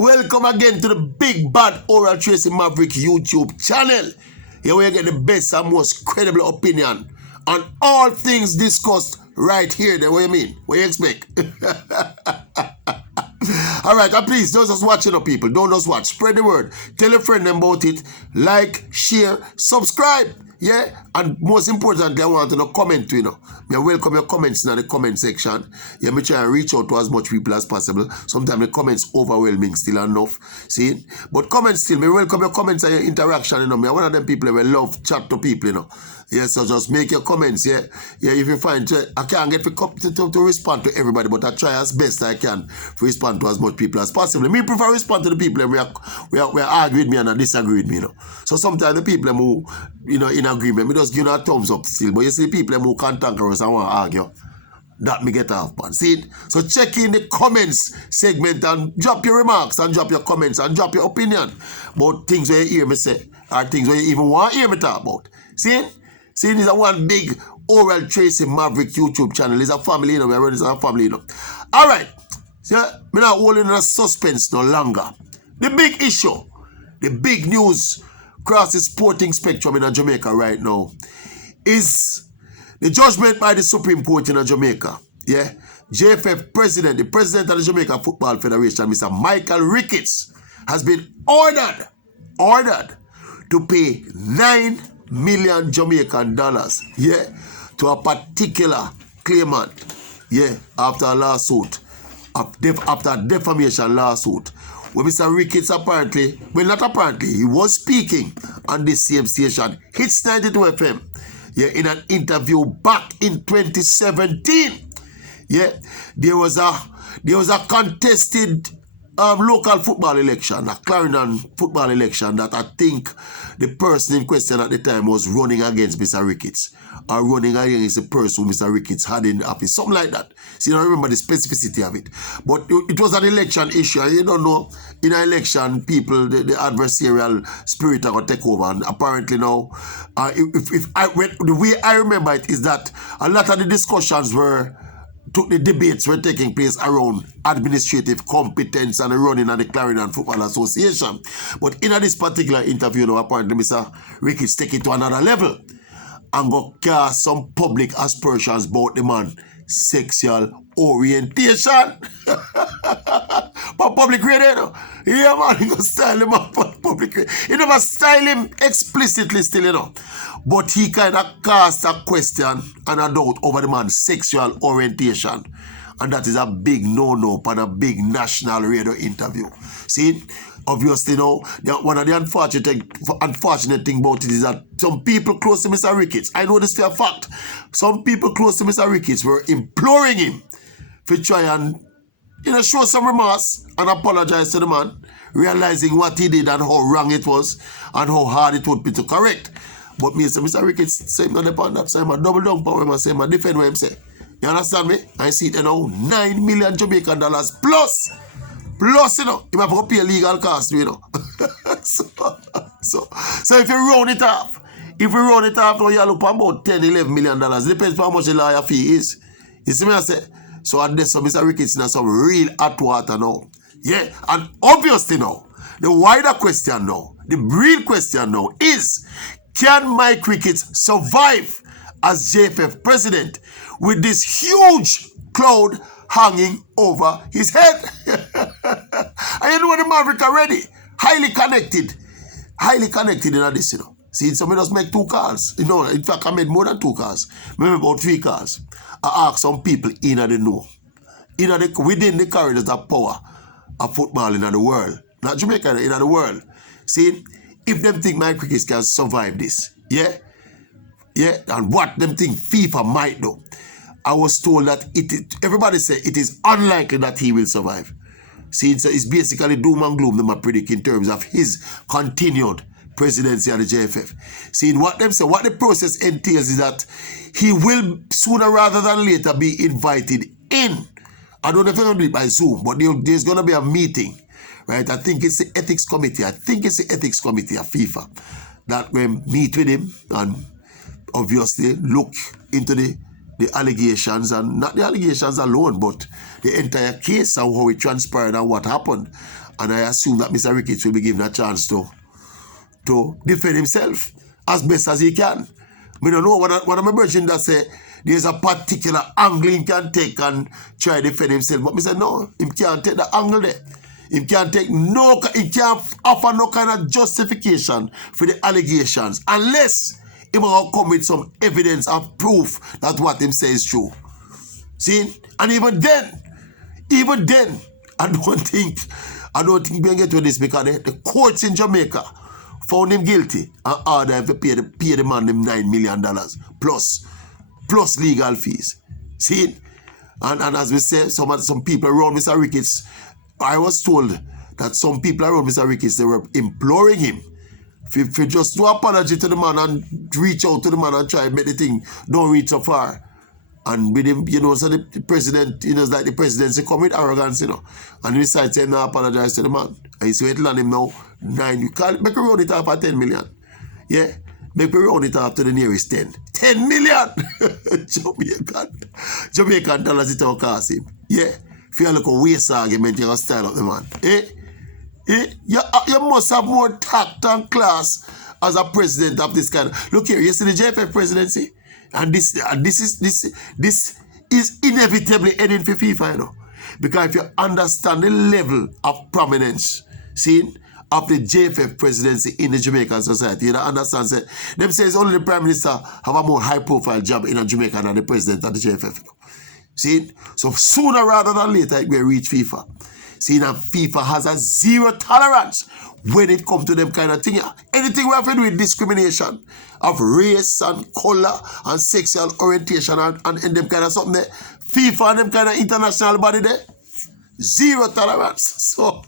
Welcome again to the Big Bad Oral Tracy Maverick YouTube channel. Here we get the best and most credible opinion on all things discussed right here. Then what you mean? What you expect? Alright, and please, don't just watch it, people. Don't just watch. Spread the word. Tell a friend about it. Like, share, subscribe. Yeah, and most importantly, I want to know comment to I welcome your comments in the comment section. Yeah, me try and reach out to as much people as possible. Sometimes the comments overwhelming still enough. See? But comments still, me welcome your comments and your interaction, Me one of them people that love chat to people, Yeah, so just make your comments, yeah. Yeah, if you find I can't get to respond to everybody, but I try as best I can to respond to as much people as possible. Me prefer respond to the people we argue with me and disagree with me, So sometimes the people who, in agreement, me just give a thumbs up still. But you see people who can't conquer us and want to argue. That me get off, man. See it? So check in the comments segment and drop your remarks and drop your comments and drop your opinion about things where you hear me say or things where you even want to hear me talk about. See it? See, this is one big Oral Tracy Maverick YouTube channel. It's a family, we are running as a family, All right. So, we're not holding in a suspense no longer. The big issue, the big news across the sporting spectrum in Jamaica right now is the judgment by the Supreme Court in Jamaica. Yeah. JFF president, the president of the Jamaica Football Federation, Mr. Michael Ricketts, has been ordered to pay $9 million Jamaican dollars, yeah, to a particular claimant, yeah, after a lawsuit, after a defamation lawsuit, where Mr. Ricketts apparently, well, not apparently, he was speaking on this same station, Hits 92 FM, yeah, in an interview back in 2017, yeah, there was a contested local football election, a Clarendon football election that I think the person in question at the time was running against Mr. Ricketts or running against the person who Mr. Ricketts had in the office, something like that. So you don't remember the specificity of it. But it was an election issue, and you don't know, in an election, people, the adversarial spirit are going to take over. And apparently now, the way I remember it is that a lot of the discussions the debates were taking place around administrative competence and the running of the Clarendon Football Association. But in this particular interview, apparently Mr. Ricketts take it to another level and go cast some public aspersions about the man sexual orientation. But public radio, yeah, man, he gonna style him up for public radio. He never style him explicitly still, But he kind of cast a question and a doubt over the man's sexual orientation. And that is a big no-no and a big national radio interview. See, obviously one of the unfortunate thing about it is that some people close to Mr. Ricketts, I know this for a fact, some people close to Mr. Ricketts were imploring him to try and show some remorse and apologize to the man, realizing what he did and how wrong it was and how hard it would be to correct. But Mr. Ricketts said on that side, I double down power him and say, I defend what him say. You understand me? I see it now, $9 million Jamaican dollars plus, you might have to pay legal costs, so if you round it off, now you look at about $10-11 million. Depends on how much the lawyer fee is. You see me I say? So at this, Mr. Ricketts is some real hot water now. Yeah, and obviously now, the wider question now, the real question now is, can Mike Ricketts survive as JFF president with this huge cloud hanging over his head? And you know the Maverick already, highly connected in this, See, some of us make 2 cars. In fact, I made more than 2 cars. Maybe about 3 cars. I asked some people in the know, within the corridors of power of football in the world, not Jamaica, in the world. See, if them think Mike Ricketts can survive this, yeah, and what them think FIFA might do, I was told that everybody say it is unlikely that he will survive. See, it's basically doom and gloom them are predict in terms of his continued presidency of the JFF. See, what the process entails is that he will sooner rather than later be invited in. I don't know if they're going to do it by Zoom, but there's going to be a meeting, right? I think it's the ethics committee. of FIFA that will meet with him and obviously look into the allegations, and not the allegations alone, but the entire case and how it transpired and what happened. And I assume that Mr. Ricketts will be given a chance to defend himself as best as he can. We don't know one of my brethren that say there's a particular angle he can take and try to defend himself. But me say no, he can't take the angle there. He can't offer no kind of justification for the allegations unless he will come with some evidence of proof that what him says is true. See? And even then, I don't think we can get to this because the courts in Jamaica found him guilty and ordered him to pay the man them $9 million plus legal fees. See? And as we say, some people around Mr. Ricketts, I was told that some people around Mr. Ricketts, they were imploring him for just do apology to the man and reach out to the man and try to make the thing don't reach so far. And with him, so the president, it's like the presidency come with arrogance, and he decides to not apologize to the man. And he's waiting on him now, 9, you can't make a round it off at 10 million. Yeah? Make a round it off to the nearest 10. 10 million! Jamaican dollars it will cost him. Yeah? If you look a waste argument, you're going to style up the man. You must have more tact and class as a president of this kind. Look here, you see the JFF presidency? And this is inevitably heading for FIFA, Because if you understand the level of prominence, of the JFF presidency in the Jamaican society, you understand that them says only the Prime Minister have a more high-profile job in a Jamaica than the president of the JFF. See? So sooner rather than later, we reach FIFA. See, now FIFA has a zero tolerance when it comes to them kind of thing. Anything we have to do with discrimination of race and color and sexual orientation and them kind of something there, FIFA and them kind of international body there, zero tolerance. So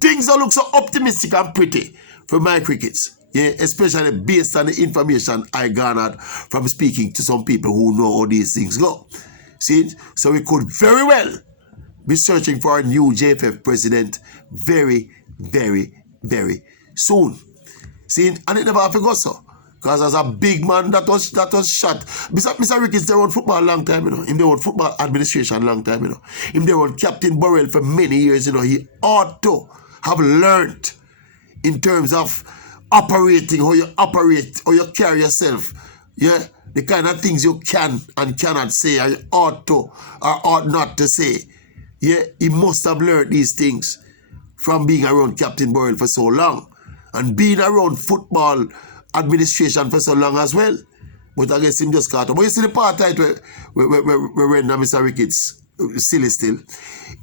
things don't look so optimistic and pretty for my Ricketts. Yeah, especially based on the information I garnered from speaking to some people who know how these things go. See, so we could very well be searching for a new JFF president very, very, very soon. See, and it never have to go so. Because as a big man that was shot. Mr. Ricketts, they run football a long time, Him they run football administration a long time, Him they run Captain Burrell for many years, He ought to have learned in terms of operating, how you operate, how you carry yourself. Yeah? The kind of things you can and cannot say, or you ought to or ought not to say. Yeah, he must have learned these things from being around Captain Burrell for so long and being around football administration for so long as well. But I guess him just caught up. But you see the part where Mr. Ricketts, silly still,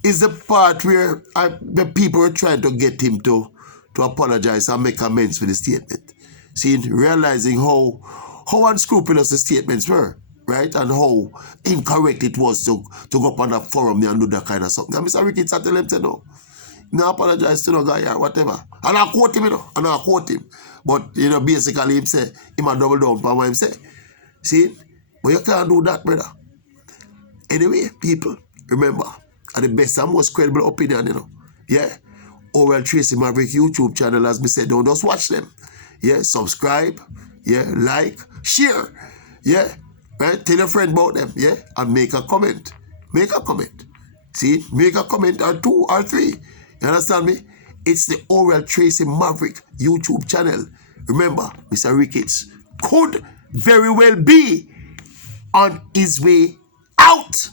is the part where the people were trying to get him to apologize and make amends for the statement. See, realizing how unscrupulous the statements were. Right? And how incorrect it was to go up on that forum and do that kind of something. And Mr. Ricketts tell him to no. No apologize to no guy or whatever. And I quote him, And I quote him. But, basically him say, him a double down for what him say. See? But you can't do that, brother. Anyway, people, remember, are the best and most credible opinion, Yeah? Oral Tracy Maverick YouTube channel, as me said, don't just watch them. Yeah? Subscribe. Yeah? Like. Share. Yeah? Right? Tell a friend about them, yeah? And make a comment. Make a comment. See? Make a comment or 2 or 3. You understand me? It's the Oral Tracy Maverick YouTube channel. Remember, Mr. Ricketts could very well be on his way out.